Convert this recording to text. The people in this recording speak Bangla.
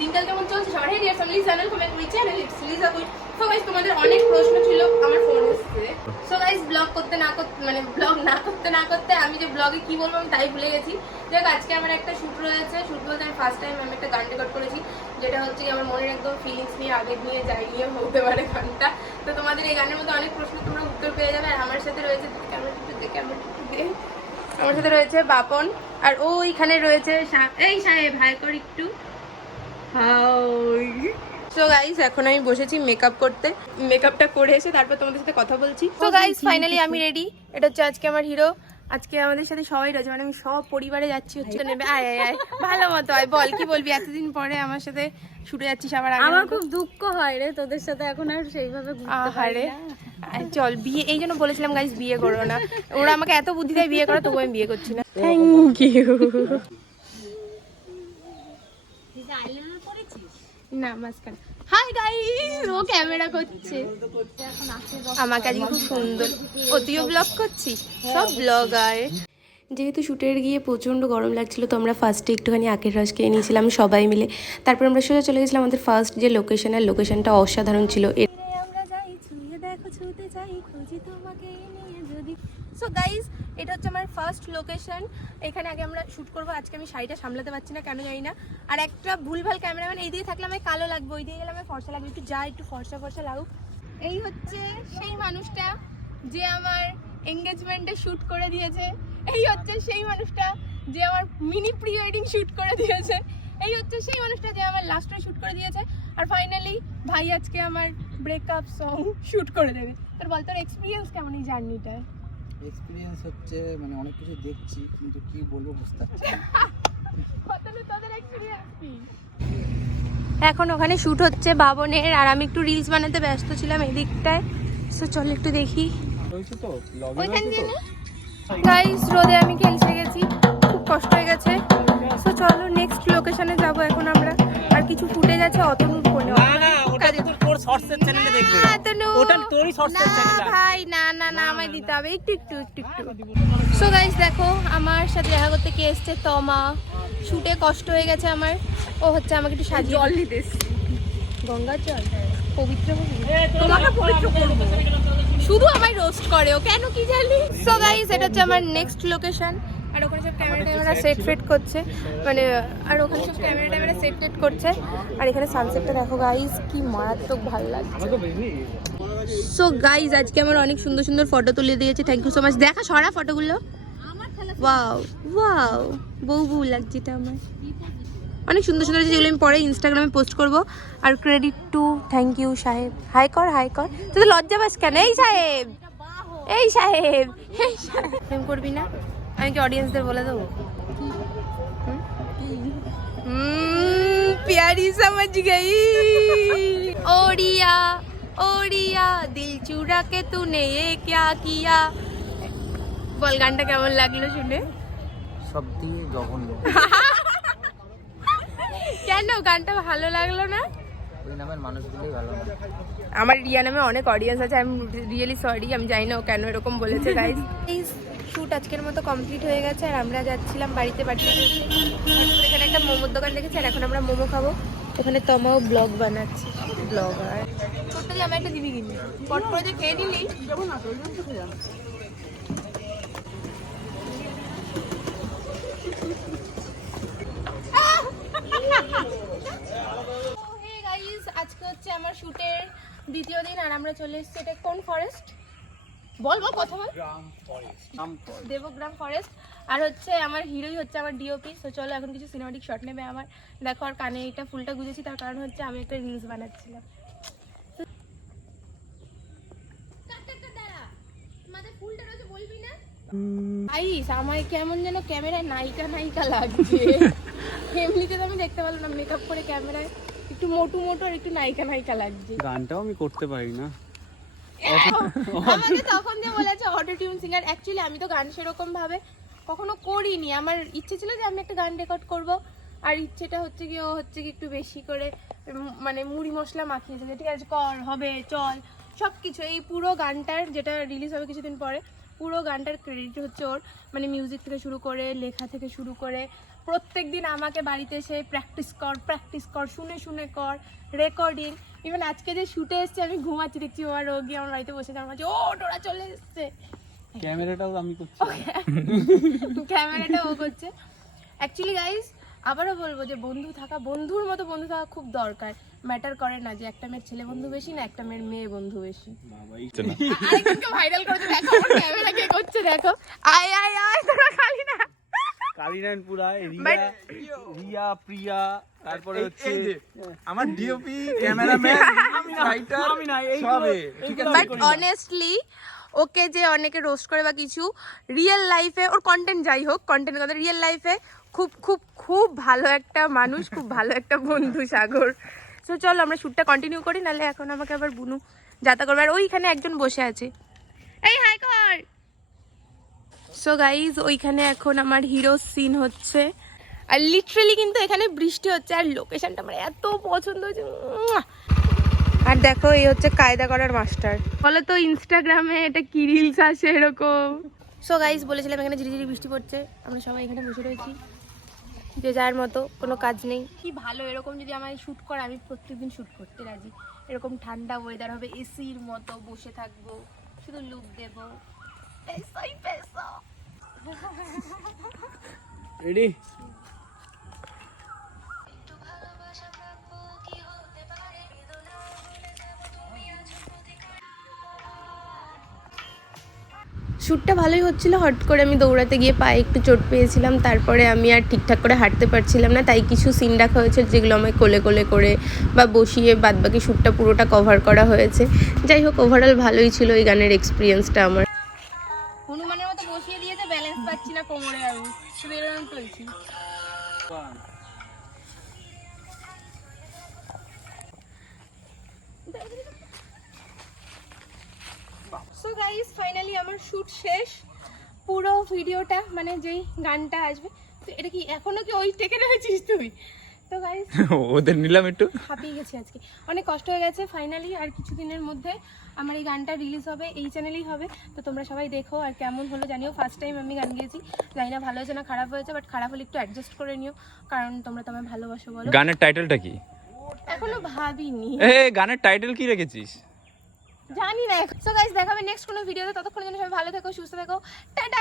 দিনকাল কেমন চলছে সবার হেড ইয়ার family channel comment we channel it's Liza good so guys তোমাদের অনেক প্রশ্ন ছিল, আমার ফোন এসেছে। সো গাইস ব্লগ করতে না করতে মানে ব্লগ না করতে না করতে আমি যে ব্লগে কি বলব আমি তাই ভুলে গেছি। যাক, আজকে আমার একটা শ্যুট রয়েছে। শ্যুট বলতে আমি ফার্স্ট টাইম আমি একটা গান রেকর্ড করেছি, যেটা হচ্ছে আমার মনের একদম ফিলিংস নিয়ে আবেগ নিয়ে যাই নিয়ে হতে পারে গানটা। তো তোমাদের এই গানের মধ্যে অনেক প্রশ্ন তোমরা উত্তর পেয়ে যাবে। আর আমার সাথে রয়েছে ক্যামেরা ক্যামেরা আমার সাথে রয়েছে বাপন, আর ও ওইখানে রয়েছে এই সাহেব, হাই কর একটু। সো গাইস এখন আমি বসেছি মেকআপ করতে। মেকআপটা করে এসে তারপর তোমাদের সাথে কথা বলছি। সো গাইস ফাইনালি আমি রেডি এটা হচ্ছে আজকে আমার হিরো আজকে আমাদের সাথে সবাই রয়েছে মানে আমি সব পরিবারে যাচ্ছি হচ্ছে নেবে। আয় আয় আয়। ভালো মতো আয় বল কি বলবি? এতদিন পরে আমার সাথে ছুটে যাচ্ছিস আবার আমার খুব দুঃখ হয় রে তোদের সাথে এখন আর সেইভাবে। আয় চল বিয়ে এই জন্য বলেছিলাম গাইস বিয়ে করো না। ওরা আমাকে এত বুদ্ধি দেয় বিয়ে করো তবু আমি বিয়ে করছি না। থ্যাংক ইউ হাই গাইস ও ক্যামেরা করছে। আমাকে আজকে খুব সুন্দর ও ব্লগ করছিস সব ব্লগার যেহেতু শ্যুটের গিয়ে প্রচণ্ড গরম লাগছিল, তো আমরা ফার্স্টে একটুখানি আখের রস খেয়ে নিয়েছিলাম সবাই মিলে। তারপর আমরা সোজা চলে গেছিলাম আমাদের ফার্স্ট যে লোকেশন আর লোকেশনটা অসাধারণ ছিল এর আমরা যাই ছুঁয়ে দেখো ছুঁতে যাই খুঁজি তোমাকে নিয়ে যদি সো গাইস এটা হচ্ছে আমার ফার্স্ট লোকেশন এখানে আগে আমরা শ্যুট করব। আজকে আমি শাড়িটা সামলাতে পারছি না, কেন জানি না। আর একটা ভুলভাল ক্যামেরাম্যান এই দিকে থাকলে আমার কালো লাগবে, ওই দিকে গেলে আমার ফর্সা লাগবে। একটু যা, একটু ফর্সা ফর্সা লাগুক। এই হচ্ছে সেই মানুষটা যে আমার এঙ্গেজমেন্টে শ্যুট করে দিয়েছে। এই হচ্ছে সেই মানুষটা যে আমার মিনি প্রি ওয়েডিং শ্যুট করে দিয়েছে। এই হচ্ছে সেই মানুষটা যে আমার লাস্টে শ্যুট করে দিয়েছে। আর ফাইনালি ভাই আজকে আমার ব্রেকআপ সং শ্যুট করে দেবে। তোর বল, তোর এক্সপিরিয়েন্স কেমন এই জার্নিটা এক্সপিরিয়েন্স হচ্ছে মানে অনেক কিছু দেখছি কিন্তু কি বলব বুঝতে পারছি না। তাহলে তোদের experience কি? এখন ওখানে শুট হচ্ছে বাবনের আর আমি একটু রিলস বানাতে ব্যস্ত ছিলাম এদিকটায়। সো চল একটু দেখি। গাইস রোদে আমি খেলতে গেছি। খুব কষ্ট হয়ে গেছে। সো চলো নেক্সট লোকেশনে যাব এখন আমরা। আর কিছু ফুটেজ আছে অতনুর ফোনে না না ওটা তো তোর তোর শর্টসের চ্যানেলে দেখবে। ওটা তোরই শর্টসের চ্যানেল ভাই না না না আমায় দিতে হবে। একটু একটু একটু একটু। সো গাইস দেখো আমার সাথে দেখা করতে কে এসছে? তমা। শুটে কষ্ট হয়ে গেছে আমার। ও হচ্ছে আমাকে একটু সাজিয়ে জল নিতে গঙ্গার জল? পবিত্র তোমাকে পবিত্র করব। শুধু আমায় রোস্ট করে ও। কেন কি জানি? সো গাইস এটা হচ্ছে আমার নেক্সট লোকেশন আর ওখানে সব ক্যামেরা ট্যামেরা সেট ফেট করছে। মানে আর ওখানে সব ক্যামেরা ট্যামেরা সেট টেট করছে। আর এখানে সানসেটটা দেখো গাইস কি মারাত্মক ভালো লাগছে। সো গাইজ আজকে আমার অনেক সুন্দর সুন্দর ফটো তুলে দিয়েছে। থ্যাংক ইউ সো মাচ দেখা সরা ফটোগুলো ওয়াও ওয়াও বউ বউ লাগছে এটা আমার। অনেক সুন্দর সুন্দর আছে যেগুলো আমি পরে ইনস্টাগ্রামে পোস্ট করব। আর ক্রেডিট টু থ্যাংক ইউ সাহেব। হাই কর হাই কর। তুই তো লজ্জা পাস কেন? এই সাহেব! এই সাহেব! এই সাহেব! প্রেম করবি না। আমি কি অডিয়েন্সদের বলে দেবো? পিয়ারি সমঝ গই। ওড়িয়া ওড়িয়া দিল চুরা কে তুনে এ ক্যা কিয়া বল গানটা কেমন লাগল শুনে? সব দিয়ে জঘন্য। কেন? গানটা ভালো লাগল না? ওই নামের মানুষ দিলেই ভালো আমার রিয়া নামে অনেক অডিয়েন্স আছে। আই এম রিয়েলি সরি আমি জানি না ও কেন এরকম বলেছে গাইস শ্যুট আজকের মতো কমপ্লিট হয়ে গেছে আর আমরা যাচ্ছিলাম বাড়িতে বাড়িতে। এখানে একটা মোমোর দোকান দেখেছি আর এখন আমরা মোমো খাব। ওখানে তমাও ব্লগ বানাচ্ছি ব্লগার। টোটালি আমার একটা দিবি কিনে। পট করে যে খেয়ে নিলি। আজকে হচ্ছে আমার শুটের দ্বিতীয় দিন আর আমরা চলে এসেছি এটা কোন ফরেস্ট বল বল কথা বল। দেবগ্রাম ফরেস্ট। আর হচ্ছে আমার হিরোই হচ্ছে আমার ডিওপি তো চলো এখন কিছু সিনেমাটিক শট নেবে আমার। দেখো আর কানে এটা ফুলটা গুজেছি তার কারণ হচ্ছে আমি একটা রিলস বানাচ্ছিলাম। আইস আমার কেমন যেন ক্যামেরায় নায়িকা নায়িকা লাগছে। এমনিতে তো আমি দেখতে পারলাম না মেকআপ করে ক্যামেরায় একটু মোটু মোটু আর একটু নায়িকা নায়িকা লাগছে। গানটাও আমি করতে পারি না। আমাকে তখন যে বলেছে অটো টিউন সিঙ্গার অ্যাকচুয়ালি আমি তো গান সেরকম ভাবে কখনো করিনি। আমার ইচ্ছে ছিল যে আমি একটা গান রেকর্ড করব, আর ইচ্ছেটা হচ্ছে কি, ও হচ্ছে কি একটু বেশি করে মানে মুড়ি মশলা মাখিয়েছে যে ঠিক আছে, কর, হবে, চল। সব কিছু এই পুরো গানটার যেটা রিলিজ হবে কিছুদিন পরে, পুরো গানটার ক্রেডিট হচ্ছে ওর মানে মিউজিক থেকে শুরু করে, লেখা থেকে শুরু করে। প্রত্যেক দিন আমাকে বাড়িতে এসে প্র্যাকটিস কর প্র্যাকটিস কর, শুনে শুনে কর রেকর্ডিং ইভেন আজকে যে শুটে এসছে আমি ঘুমাচ্ছি দেখছি ও আর রোগী আমার বাড়িতে বসে আমার ও ডোরা চলে এসছে। ক্যামেরাটাও আমি করছি। ক্যামেরাটা ও করছে। অ্যাকচুয়ালি গাইজ আবারও বলব যে বন্ধু থাকা বন্ধুর মতো বন্ধু থাকা খুব দরকার। ম্যাটার করে না যে একটা মেয়ের ছেলে বন্ধু বেশি না একটা মেয়ের মেয়ে বন্ধু বেশি। ভাইরাল করে দেখো ক্যামেরা কে করছে দেখো। আয় আয় আয় তোরা খালি না। কালিনায়নপুরা রিয়া রিয়া প্রিয়া তারপরে হচ্ছে আমার ডিওপি ক্যামেরাম্যান রাইটার আমি না এই ঠিক আছে বাট অনেস্টলি ওকে যে অনেকে রোস্ট করে বা কিছু রিয়েল লাইফে ওর কন্টেন্ট যাই হোক কন্টেন্ট কথা রিয়েল লাইফে খুব খুব খুব ভালো একটা মানুষ খুব ভালো একটা বন্ধু সাগর। সো চলো আমরা শ্যুটটা কন্টিনিউ করি নাহলে এখন আমাকে আবার বুনু যাতা করবে। আর ওইখানে একজন বসে আছে। এই হাই কর। সো গাইজ ওইখানে এখন আমার হিরো সিন হচ্ছে। আর লিটারেলি কিন্তু এখানে বৃষ্টি হচ্ছে, আর লোকেশনটা আমার এত পছন্দ উম্মুয়া। আর দেখো, এই হচ্ছে কায়দা করার মাস্টার বলো তো ইনস্টাগ্রামে এটা কি রিলস আসে এরকম? সো গাইজ বলেছিলাম এখানে ঝিরিঝিরি বৃষ্টি পড়ছে। আমরা সবাই এখানে বসে রয়েছি। যে যার মতো, কোনো কাজ নেই। কি ভালো, এরকম যদি আমায় শ্যুট করে, আমি প্রত্যেকদিন শ্যুট করতে রাজি। এরকম ঠান্ডা ওয়েদার হবে এসির মতো বসে থাকব, শুধু লুক দেবো। পেসোই পেসো রেডি শ্যুটটা ভালোই হচ্ছিল হট করে আমি দৌড়াতে গিয়ে পায়ে একটু চোট পেয়েছিলাম তারপরে আমি আর ঠিকঠাক করে হাঁটতে পারছিলাম না তাই কিছু সিন রাখা হয়েছে যেগুলো আমায় কোলে কোলে করে বা বসিয়ে বাদবাকি শ্যুটটা পুরোটা কভার করা হয়েছে। যাই হোক ওভারঅল ভালোই ছিল এই গানের এক্সপিরিয়েন্সটা আমার। এরকম সো গাইস ফাইনালি আমার শুট শেষ। পুরো ভিডিওটা মানে যেই গানটা আসবে, তো এটা কি এখনও কি ওই থেকে রয়েছিস তুই? তো গাইস ওদের নিলাম একটু। হাঁপিয়ে গেছি আজকে। অনেক কষ্ট হয়ে গেছে ফাইনালি আর কিছুদিনের মধ্যে আমার এই গানটা রিলিজ হবে এই চ্যানেলেই হবে। তো তোমরা সবাই দেখো আর কেমন হলো জানিও। ফার্স্ট টাইম আমি গান গেয়েছি। জানি না ভালো হয়েছে না খারাপ হয়েছে বাট খারাপ হলে একটু অ্যাডজাস্ট করে নিও। কারণ তোমরা তো আমায় ভালোবাসো বলো। গানের টাইটেলটা কি? এখনও ভাবিনি। এ গানের টাইটেল কি রেখেছিস? জানি না। সো গাইস দেখাবে নেক্সট কোনো ভিডিওতে ততক্ষণ যেন সবাই ভালো থেকো সুস্থ থেকো। টাটা